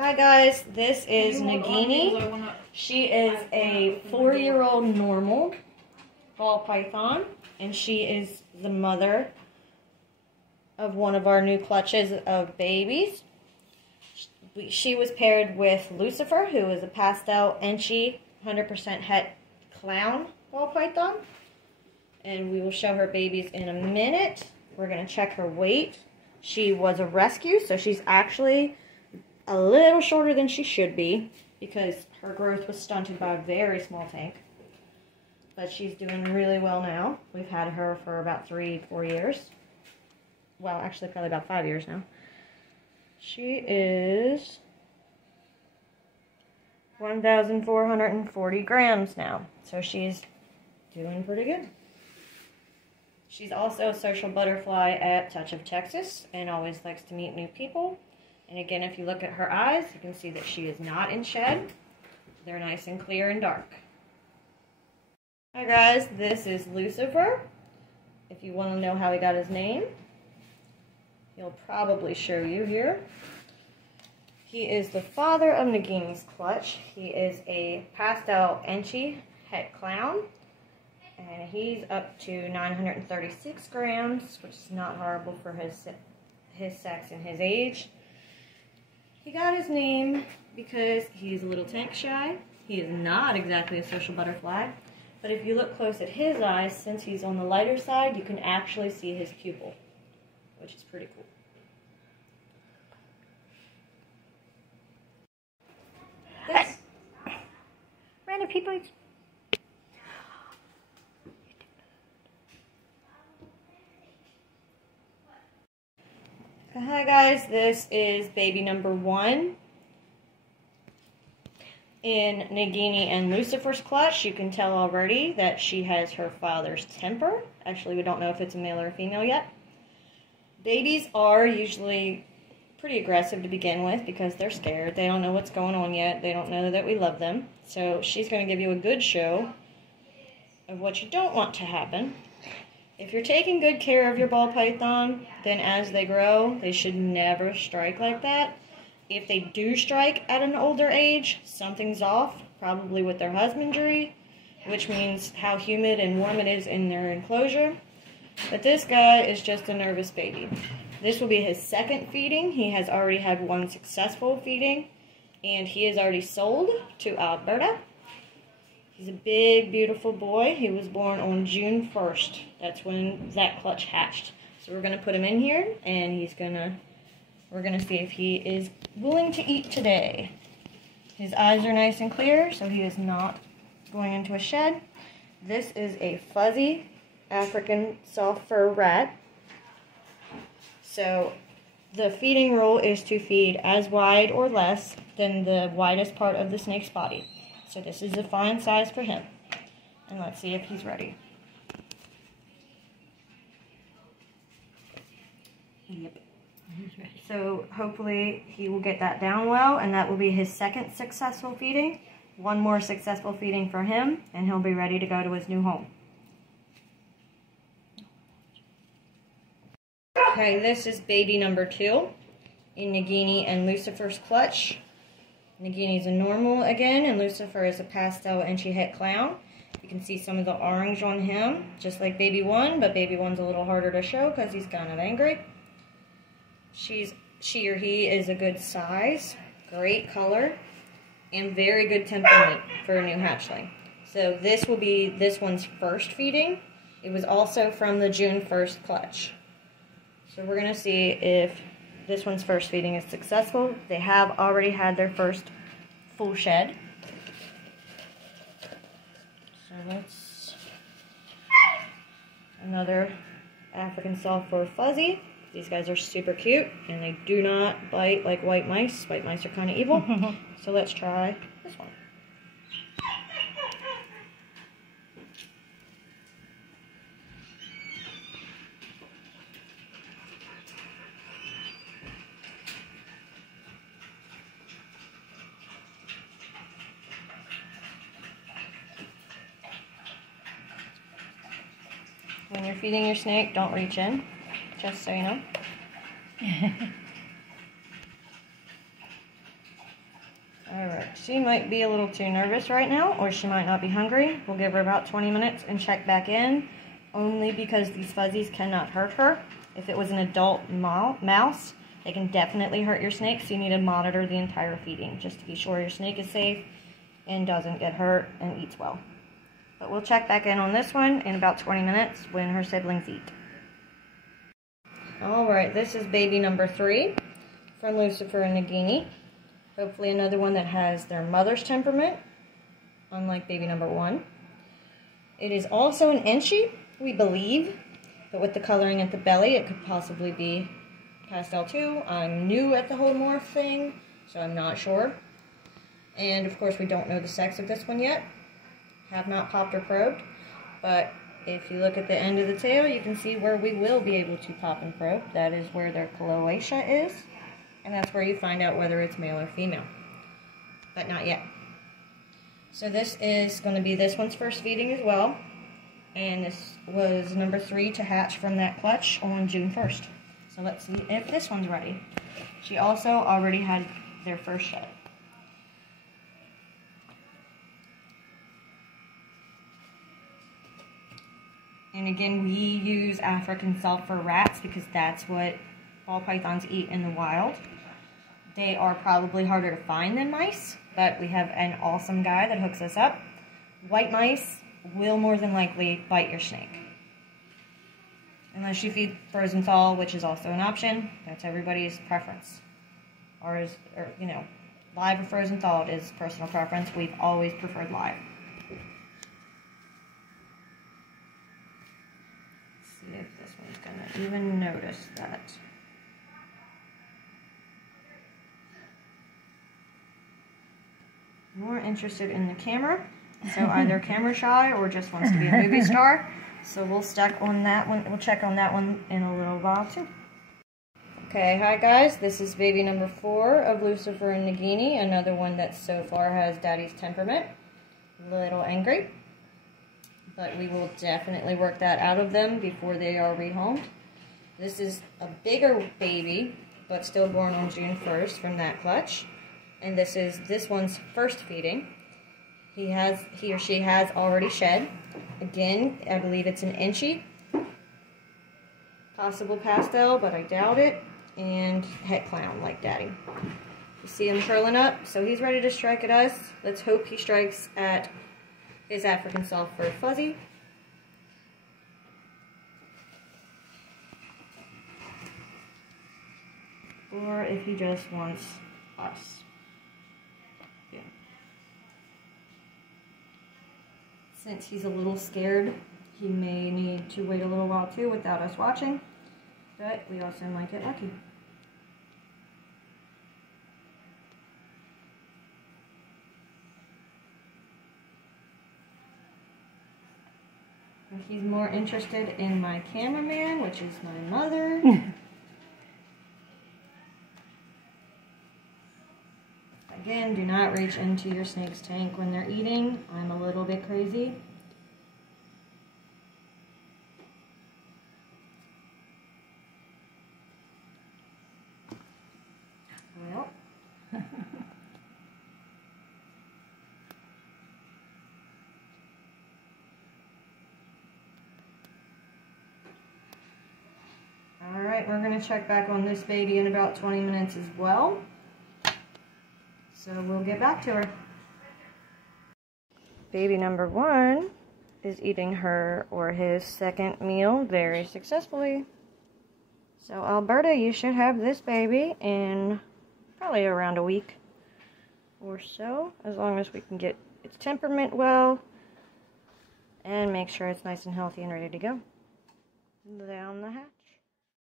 Hi guys, this is Nagini. She is a 4-year-old normal ball python, and she is the mother of one of our new clutches of babies. She was paired with Lucifer, who is a pastel Enchi 100% het clown ball python. And we will show her babies in a minute. We're going to check her weight. She was a rescue, so she's actually a little shorter than she should be because her growth was stunted by a very small tank. But she's doing really well now. We've had her for about 3-4 years. Well, actually probably about 5 years now. She is 1,440 grams now. So she's doing pretty good. She's also a social butterfly at Touch of Texas and always likes to meet new people. And again, if you look at her eyes, you can see that she is not in shed. They're nice and clear and dark. Hi guys, this is Lucifer. If you want to know how he got his name, he'll probably show you here. He is the father of Nagini's clutch. He is a pastel Enchi het clown. And he's up to 936 grams, which is not horrible for his sex and his age. He got his name because he's a little tank shy. He is not exactly a social butterfly. But if you look close at his eyes, since he's on the lighter side, you can actually see his pupil, which is pretty cool. Random people. Hi guys, this is baby number 1 in Nagini and Lucifer's clutch. You can tell already that she has her father's temper. Actually, we don't know if it's a male or a female yet. Babies are usually pretty aggressive to begin with because they're scared. They don't know what's going on yet. They don't know that we love them. So she's going to give you a good show of what you don't want to happen. If you're taking good care of your ball python, then as they grow, they should never strike like that. If they do strike at an older age, something's off, probably with their husbandry, which means how humid and warm it is in their enclosure. But this guy is just a nervous baby. This will be his second feeding. He has already had one successful feeding, and he is already sold to Alberta. He's a big, beautiful boy. He was born on June 1st. That's when that clutch hatched. So we're going to put him in here, and we're going to see if he is willing to eat today. His eyes are nice and clear, so he is not going into a shed. This is a fuzzy African soft fur rat. So the feeding rule is to feed as wide or less than the widest part of the snake's body. So this is a fine size for him. And let's see if he's ready. Yep. He's ready. So hopefully he will get that down well, and that will be his second successful feeding. One more successful feeding for him, and he'll be ready to go to his new home. Okay, this is baby number 2 in Nagini and Lucifer's clutch. Nagini's a normal again, and Lucifer is a pastel Enchi het clown. You can see some of the orange on him, just like baby 1, but baby 1's a little harder to show because he's kind of angry. She or he is a good size, great color, and very good temperament for a new hatchling. So this will be this one's first feeding. It was also from the June 1st clutch. So we're going to see if this one's first feeding is successful. They have already had their first full shed. So that's another African soft fur fuzzy. These guys are super cute, and they do not bite like white mice. White mice are kind of evil. So let's try this one. When you're feeding your snake, don't reach in, just so you know. She might be a little too nervous right now, or she might not be hungry. We'll give her about 20 minutes and check back in, only because these fuzzies cannot hurt her. If it was an adult mouse, they can definitely hurt your snake, so you need to monitor the entire feeding just to be sure your snake is safe and doesn't get hurt and eats well. But we'll check back in on this one in about 20 minutes when her siblings eat. Alright, this is baby number 3 from Lucifer and Nagini. Hopefully another one that has their mother's temperament, unlike baby number 1. It is also an Enchi, we believe, but with the coloring at the belly, it could possibly be pastel too. I'm new at the whole morph thing, so I'm not sure. And of course we don't know the sex of this one yet. Have not popped or probed, but if you look at the end of the tail, you can see where we will be able to pop and probe. That is where their cloaca is, and that's where you find out whether it's male or female, but not yet. So this is going to be this one's first feeding as well, and this was number 3 to hatch from that clutch on June 1st. So let's see if this one's ready. She also already had their first shed. And again, we use African salt for rats because that's what ball pythons eat in the wild. They are probably harder to find than mice, but we have an awesome guy that hooks us up. White mice will more than likely bite your snake. Unless you feed frozen thaw, which is also an option. That's everybody's preference. Ours, or, live or frozen thawed is personal preference. We've always preferred live. See if this one's gonna even notice that. More interested in the camera, so either camera shy or just wants to be a movie star. So we'll check on that one in a little while too. Okay, hi guys, this is baby number 4 of Lucifer and Nagini, another one that so far has daddy's temperament. A little angry. But we will definitely work that out of them before they are rehomed. This is a bigger baby, but still born on June 1st from that clutch. And this is this one's first feeding. He or she has already shed. Again, I believe it's an Enchi. Possible pastel, but I doubt it. And het clown like daddy. You see him curling up, so he's ready to strike at us. Let's hope he strikes at his African soft fur fuzzy. Or if he just wants us. Yeah. Since he's a little scared, he may need to wait a little while too without us watching. But we also might get lucky. He's more interested in my cameraman, which is my mother. Again, do not reach into your snake's tank when they're eating. I'm a little bit crazy. Well. Alright, we're going to check back on this baby in about 20 minutes as well. So we'll get back to her. Baby number 1 is eating her or his second meal very successfully. So Alberta, you should have this baby in probably around a week or so, as long as we can get its temperament well and make sure it's nice and healthy and ready to go. Down the hatch.